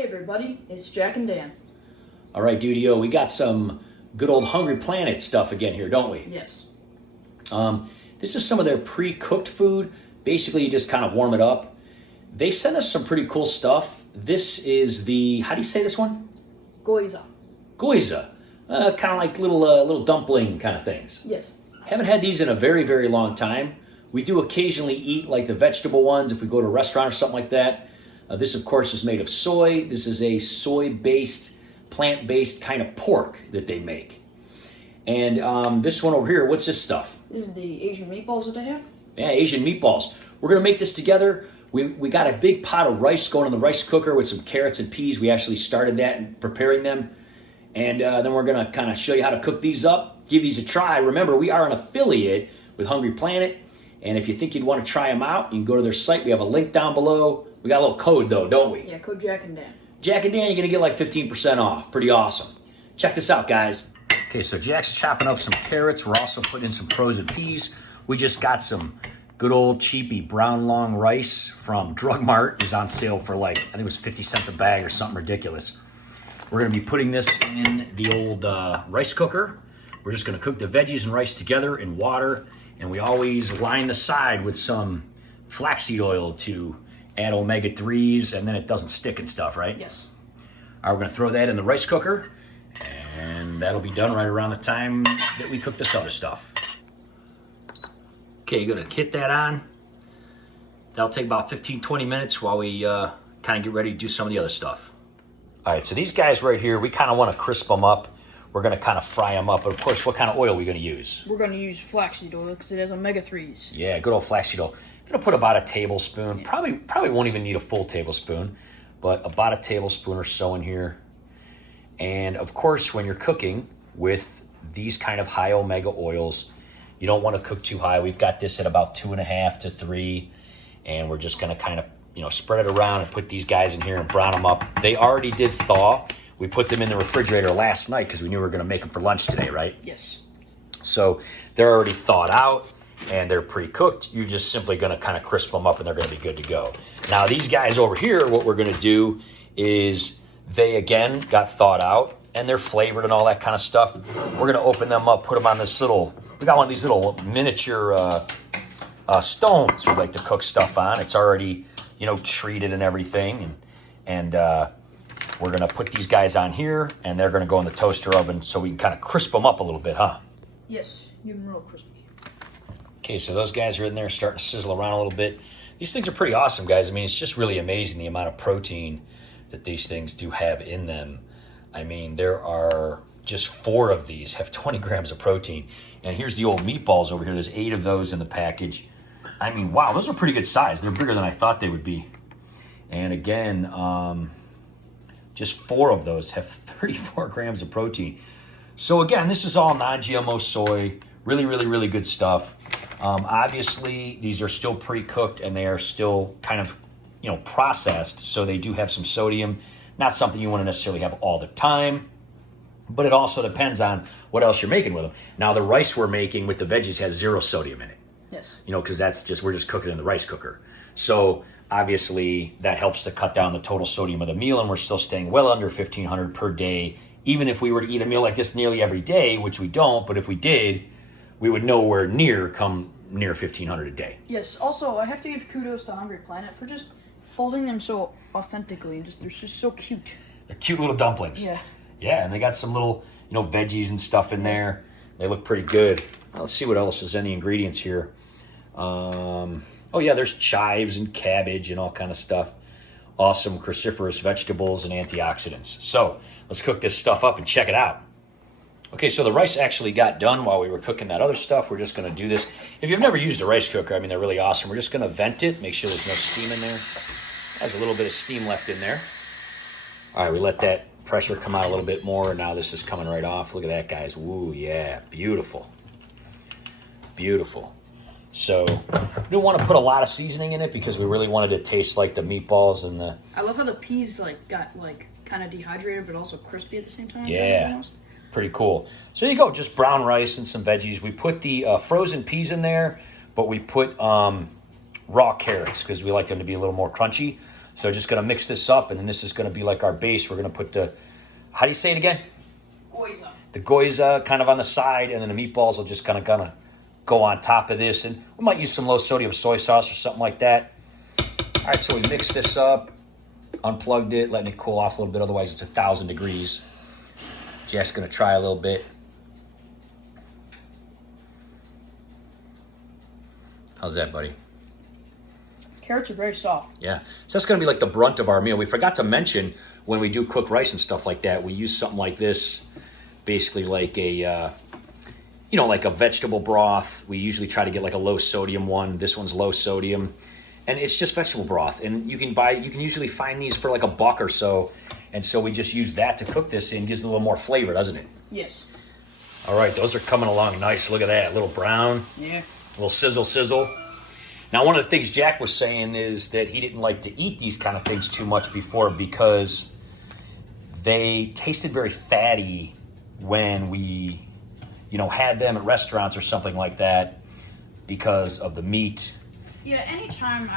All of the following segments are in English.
Hey everybody, it's Jack and Dan. All right, Dudio, we got some good old Hungry Planet stuff again here, don't we? Yes. This is some of their pre-cooked food. Basically, you just kind of warm it up. They sent us some pretty cool stuff. This is the, how do you say this one? Gyoza. Gyoza. Kind of like little dumpling kind of things. Yes. Haven't had these in a very, very long time. We do occasionally eat like the vegetable ones if we go to a restaurant or something like that. This, of course, is made of soy. This is a soy-based, plant-based kind of pork that they make. And this one over here, what's this stuff? This is the Asian meatballs that they have? Yeah, Asian meatballs. We're going to make this together. We got a big pot of rice going in the rice cooker with some carrots and peas. We actually started that and preparing them. And then we're going to kind of show you how to cook these up, give these a try. Remember, we are an affiliate with Hungry Planet. And if you think you'd want to try them out, you can go to their site. We have a link down below. We got a little code, though, don't we? Yeah, code Jack and Dan. Jack and Dan, you're going to get like 15% off. Pretty awesome. Check this out, guys. Okay, so Jack's chopping up some carrots. We're also putting in some frozen peas. We just got some good old cheapy brown long rice from Drug Mart. It was on sale for like, I think it was 50 cents a bag or something ridiculous. We're going to be putting this in the old rice cooker. We're just going to cook the veggies and rice together in water. And we always line the side with some flaxseed oil to add omega-3s, and then it doesn't stick and stuff, right? Yes. All right, we're going to throw that in the rice cooker, and that'll be done right around the time that we cook this other stuff. Okay, you're going to hit that on. That'll take about 15-20 minutes while we kind of get ready to do some of the other stuff. All right, so these guys right here, we kind of want to crisp them up. We're going to kind of fry them up. But of course, what kind of oil are we going to use? We're going to use flaxseed oil because it has omega-3s. Yeah, good old flaxseed oil. I'm going to put about a tablespoon. Yeah. Probably won't even need a full tablespoon, but about a tablespoon or so in here. And of course, when you're cooking with these kind of high omega oils, you don't want to cook too high. We've got this at about 2.5 to 3, and we're just going to kind of spread it around and put these guys in here and brown them up. They already did thaw. We put them in the refrigerator last night because we knew we were going to make them for lunch today, right? Yes. So they're already thawed out and they're pre-cooked. You're just simply going to kind of crisp them up and they're going to be good to go. Now these guys over here, what we're going to do is they again got thawed out and they're flavored and all that kind of stuff. We're going to open them up, put them on this little, we got one of these little miniature stones we like to cook stuff on. It's already, treated and everything. And we're going to put these guys on here, and they're going to go in the toaster oven so we can kind of crisp them up a little bit, huh? Yes, give them real crispy. Okay, so those guys are in there starting to sizzle around a little bit. These things are pretty awesome, guys. I mean, it's just really amazing the amount of protein that these things do have in them. I mean, there are just 4 of these have 20 grams of protein. And here's the old meatballs over here. There's 8 of those in the package. I mean, wow, those are pretty good size. They're bigger than I thought they would be. And again, just 4 of those have 34 grams of protein. So again, this is all non-GMO soy. Really, really, really good stuff. Obviously, these are still pre-cooked and they are still kind of, processed. So they do have some sodium. Not something you want to necessarily have all the time. But it also depends on what else you're making with them. Now, the rice we're making with the veggies has 0 sodium in it. Yes. Because we're just cooking in the rice cooker. So obviously, that helps to cut down the total sodium of the meal, and we're still staying well under 1,500 per day. Even if we were to eat a meal like this nearly every day, which we don't, but if we did, we would nowhere near come near 1,500 a day. Yes, also, I have to give kudos to Hungry Planet for just folding them so authentically. They're just so cute. They're cute little dumplings. Yeah. Yeah, and they got some little, veggies and stuff in there. They look pretty good. Let's see what else is in the ingredients here. Oh yeah, there's chives and cabbage and all kind of stuff. Awesome cruciferous vegetables and antioxidants. So let's cook this stuff up and check it out. Okay, so the rice actually got done while we were cooking that other stuff. We're just going to do this. If you've never used a rice cooker, I mean, they're really awesome. We're just going to vent it, make sure there's no steam in there. Has a little bit of steam left in there. All right, we let that pressure come out a little bit more. Now this is coming right off. Look at that, guys. Woo, yeah, beautiful. Beautiful. So we didn't want to put a lot of seasoning in it because we really wanted it to taste like the meatballs and the... I love how the peas got kind of dehydrated but also crispy at the same time. Yeah, pretty cool. So there you go, just brown rice and some veggies. We put the frozen peas in there, but we put raw carrots because we like them to be a little more crunchy. So just going to mix this up, and then this is going to be like our base. We're going to put the, how do you say it again? Gyoza. The gyoza kind of on the side, and then the meatballs will just kind of go on top of this. And we might use some low sodium soy sauce or something like that. All right, so we mixed this up, unplugged it, letting it cool off a little bit. Otherwise, it's 1,000 degrees. Jack's going to try a little bit. How's that, buddy? Carrots are very soft. Yeah. So that's going to be like the brunt of our meal. We forgot to mention when we do cook rice and stuff like that, we use something like this, basically like a, like a vegetable broth. We usually try to get like a low sodium one. This one's low sodium. And it's just vegetable broth. And you can usually find these for like $1 or so. And so we just use that to cook this in. Gives it a little more flavor, doesn't it? Yes. All right, those are coming along nice. Look at that, a little brown. Yeah. A little sizzle, sizzle. Now, one of the things Jack was saying is that he didn't like to eat these kind of things too much before because they tasted very fatty when we, had them at restaurants or something like that because of the meat. Yeah, anytime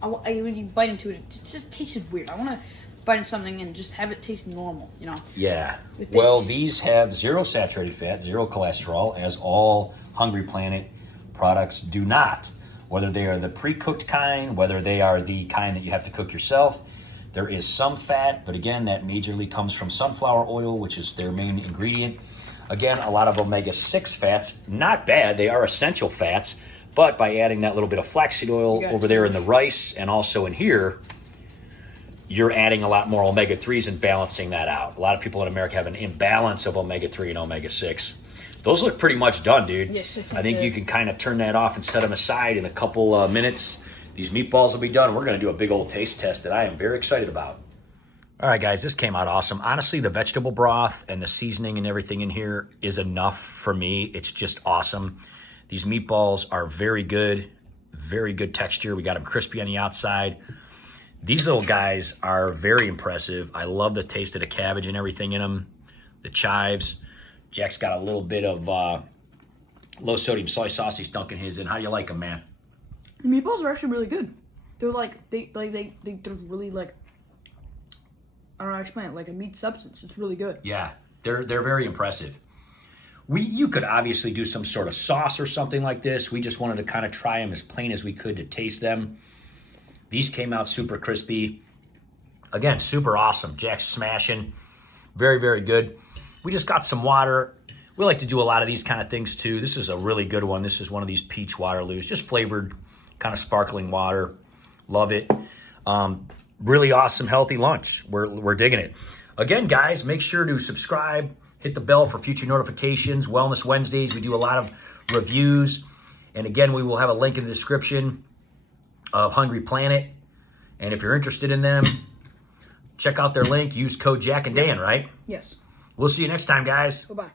when you bite into it, it just tasted weird. I want to bite into something and just have it taste normal, Yeah. Well, these have 0 saturated fat, 0 cholesterol, as all Hungry Planet products do not. Whether they are the pre-cooked kind, whether they are the kind that you have to cook yourself, there is some fat, but again, that majorly comes from sunflower oil, which is their main ingredient. Again, a lot of omega-6 fats, not bad. They are essential fats, but by adding that little bit of flaxseed oil over there in the rice and also in here, you're adding a lot more omega-3s and balancing that out. A lot of people in America have an imbalance of omega-3 and omega-6. Those look pretty much done, dude. Yes, I think you can kind of turn that off and set them aside in a couple minutes. These meatballs will be done. We're going to do a big old taste test that I am very excited about. All right, guys, this came out awesome. Honestly, the vegetable broth and the seasoning and everything in here is enough for me. It's just awesome. These meatballs are very good texture. We got them crispy on the outside. These little guys are very impressive. I love the taste of the cabbage and everything in them, the chives. Jack's got a little bit of low sodium soy sauce he's dunking his in. How do you like them, man? The meatballs are actually really good. They're they're really like, I don't know how to explain it, like a meat substance. It's really good. Yeah, they're very impressive. You could obviously do some sort of sauce or something like this. We just wanted to kind of try them as plain as we could to taste them. These came out super crispy. Again, super awesome. Jack's smashing. Very, very good. We just got some water. We like to do a lot of these kind of things too. This is a really good one. This is one of these peach Waterloos, just flavored, kind of sparkling water. Love it. Really awesome, healthy lunch. We're digging it. Again, guys, make sure to subscribe. Hit the bell for future notifications. Wellness Wednesdays, we do a lot of reviews. And again, we will have a link in the description of Hungry Planet. And if you're interested in them, check out their link. Use code Jack and Dan, right? Yes. We'll see you next time, guys. Bye-bye.